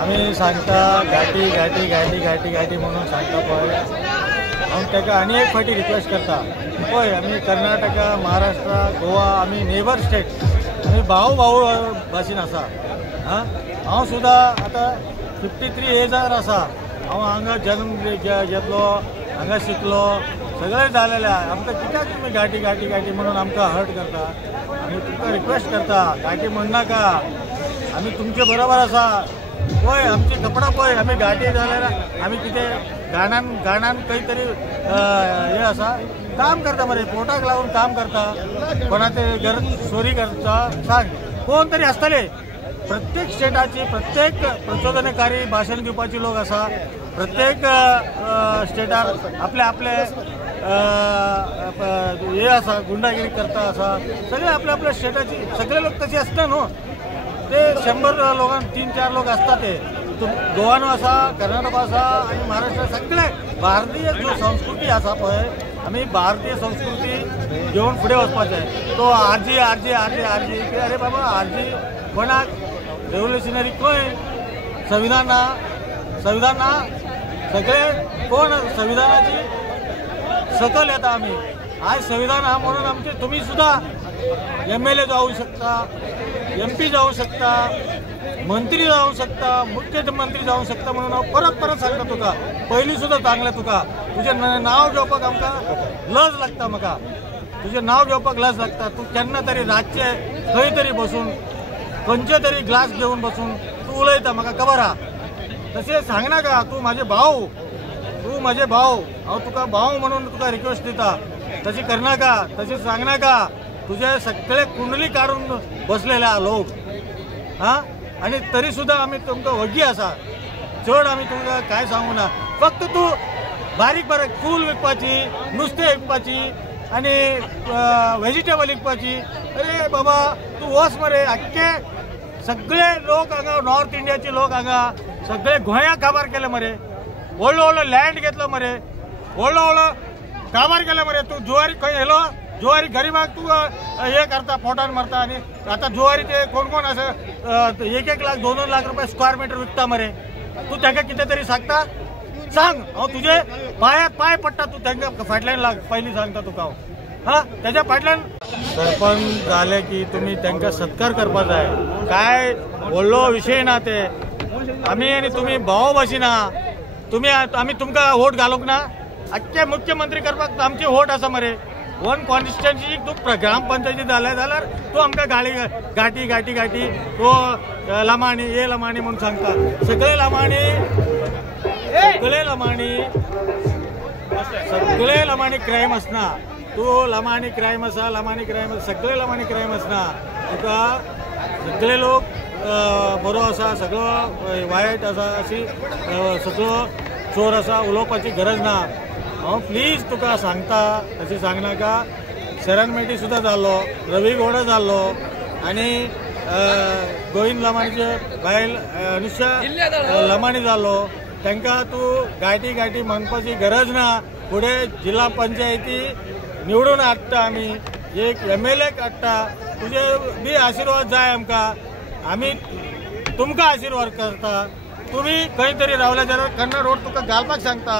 आम्ही सांगता घाटी घाटी घाटी घाटी घाटी म्हणून सांगता पळय हांव ताका आनी एक फाटी रिक्वेस्ट करता पळय आमी कर्नाटका महाराष्ट्र गोवा आमी नेबर स्टेट आमी भाऊ भाऊ भाशेन आसा हांव सुद्दां आतां 53 एजार आसा हांव हांगा जन्म घेतलो हांगा शिकलो सगळें जालेलें आमकां कित्याक तुमी घाटी घाटी घाटी म्हणून आमकां हर्ट करता आमी तुमकां रिक्वेस्ट करता घाटी म्हणनाका आमी तुमचे बरोबर आसा पळय आमची कपडा पळय आमी घाटी जाल्यार आमी कितें गाणान खंय तरी हें आसा काम करता मरे पोटाक लागून काम करता कोणाचे घर चोरी करता सांग कोण तरी आसतले प्रत्येक स्टेटाची प्रत्येक प्रचोदनकारी भाषण दिवपाची लोक आसा प्रत्येक स्टेटार आपले आपले हे आसा गुंडागिरी करता आसा सगळे आपल्या आपल्या स्टेटाची सगळे लोक तसे आसता न्हू ते 100 लोकांक 3-4 लोक असतात ते गोवानो आसा कर्नाटक आसा आणि महाराष्ट्र सगळे भारतीय जो संस्कृती आसा पळय आमी भारतीय संस्कृती घेवन फुडें वचपाचें तो आरजी आरजी आरजी आरजी अरे बाबा आरजी कोणाक रेव्होल्युशनरी खंय संविधान ना सगळे कोण संविधानाची सकल येता आमी आज संविधान हा म्हणून आमचे तुम्ही सुद्धा MLA जाऊ शकता MP जाऊ शकता मंत्री जाऊ शकता मुख्यमंत्री जाऊ शकता म्हणून हांव परत सांगता तुका पयलीं सुद्धा सांगलें तुका तुजें नांव घेवपाक आमकां लज लागता म्हाका तुजें नांव घेवपाक लज लागता तूं केन्ना तरी रातचे खंय तरी बसून खंयचे तरी ग्लास घेवन बसून तूं उलयता म्हाका खबर आहा तशें सांगनाका तूं म्हाजे भाव हांव तुका भाव म्हणून तुका रिक्वेस्ट दिता तशी करनाका तशें सांगनाका तुझे सगळे कुंडली काढून बसलेले लोक आणि तरी सुद्धा आम्ही तुमकां वगी आसा चड आम्ही तुमकां काय सांगू ना फक्त तूं बारीक फूल विकपाची नुस्तें विकपाची आणि व्हेजिटेबल विकपाची अरे बाबा तूं वच मरे आख्खे सगळे लोक हांगा नॉर्थ इंडियाचे लोक हांगा सगळे गोंया काबार केले मरे व्हडलो लँड घेतलो मरे व्हडलो काबार केले मरे तूं जुवारी खंय येलो जुवारी गरीबाक तू हे करता पोटान मारता आणि आता जुवारीचे कोण असं 1-1 लाख 2-2 लाख रुपये स्क्वेअर मीटर विकता मरे तू ताका कितें तरी सांगता सांग हांव तुजे पायात पाय पडटा तू तांकां फाटल्यान लाग पयलीं सांगता तुका हांव त्याच्या फाटल्यान सरपंच जाले की तुम्ही तांकां सत्कार करपा जाय काय व्हडलो विशय ना ते आमी आनी तुमी भाव भाशेन आहा तुम्ही आमी तुमकां वोट घालूंक ना आख्खे मुख्यमंत्री करपाक आमची वोट आसा मरे वन कॉन्स्टिट्युएन्सी तू ग्रामपंचायती जाल्यार तू आमकां घाटी घाटी घाटी तो लमाणी हे लमाणी म्हणून सांगता सगळे लमाणी क्रायम असना तू लमाणी क्रायम आसा सगळे लमाणी क्रायम असना तुका सगळे लोक बरो आसा सगळो वायट आसा अशी सगळो चोर आसा उलोवपाची गरज ना हांव प्लीज तुका सांगता तशें सांगनाका शरण मेटी सुद्धा जाल्लो रवी गौडा जाल्लो आनी गोविंद लमाणीचे बायल अनुष्या लमाणी जाल्लो तांकां तूं घाटी घाटी म्हणपाची गरज ना फुडें जिल्हा पंचायती निवडून हाडटा आमी एक MLA हाडटा तुजे बी आशिर्वाद जाय आमी तुमकां आशिर्वाद करता तुम्ही खंय तरी रावल्या जाल्यार कन्नड रोड तुका घालपाक सांगता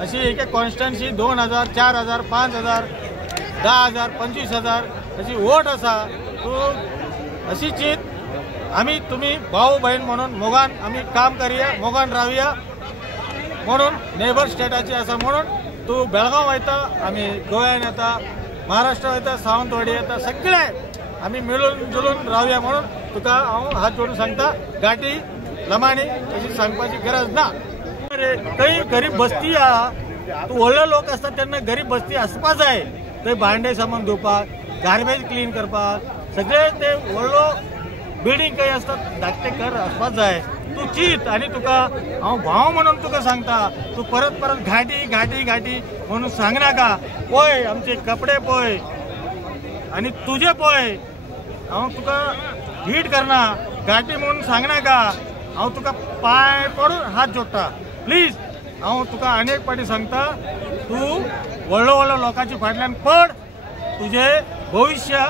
अशी एक कॉन्स्टिट्युएन्सी 2000 4000 5000 10,000 25,000 अशी वोट आसा तूं अशी चित आमी तुम्ही भाऊ बहीण म्हणून मोगान आमी काम करूया मोगान रावया म्हणून नेबर स्टेटाची आसा म्हणून तूं बेळगांव वयता आमी गोंयान येता महाराष्ट्र वयता सावंतवाडी येता सगळे आमी मिळून जुळून रावया म्हणून तुका हांव हात जोडून सांगता घाटी लमाणी अशी सांगपाची गरज ना काही गरीब बस्ती तू व्हडले लोक असतात त्यांना गरीब बस्ती आसपा जाय थंय भांडे सामान धुवपाक गार्बेज क्लीन करपाक सगळे ते व्हडलो बिल्डिंग काही असतात धाकटे घर आसपाक जाय तू चित आणि तुका हांव भाव म्हणून तुका सांगता तू परत घाटी घाटी घाटी म्हणून सांगनाका पळय आमचे कपडे पळय आणि तुझे पळय हांव तुका हीट करना घाटी म्हणून सांगनाका हांव तुका पाय पडून हात जोडटा प्लीज हांव तुका अनेक पाटी सांगता तूं व्हडलो लोकांची फाटल्यान पड तुझे भविष्य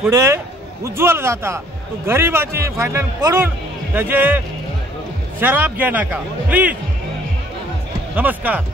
फुडें उज्ज्वल जाता तूं गरीबाची फाटल्यान पडून ताजे शराब घे नका प्लीज. नमस्कार.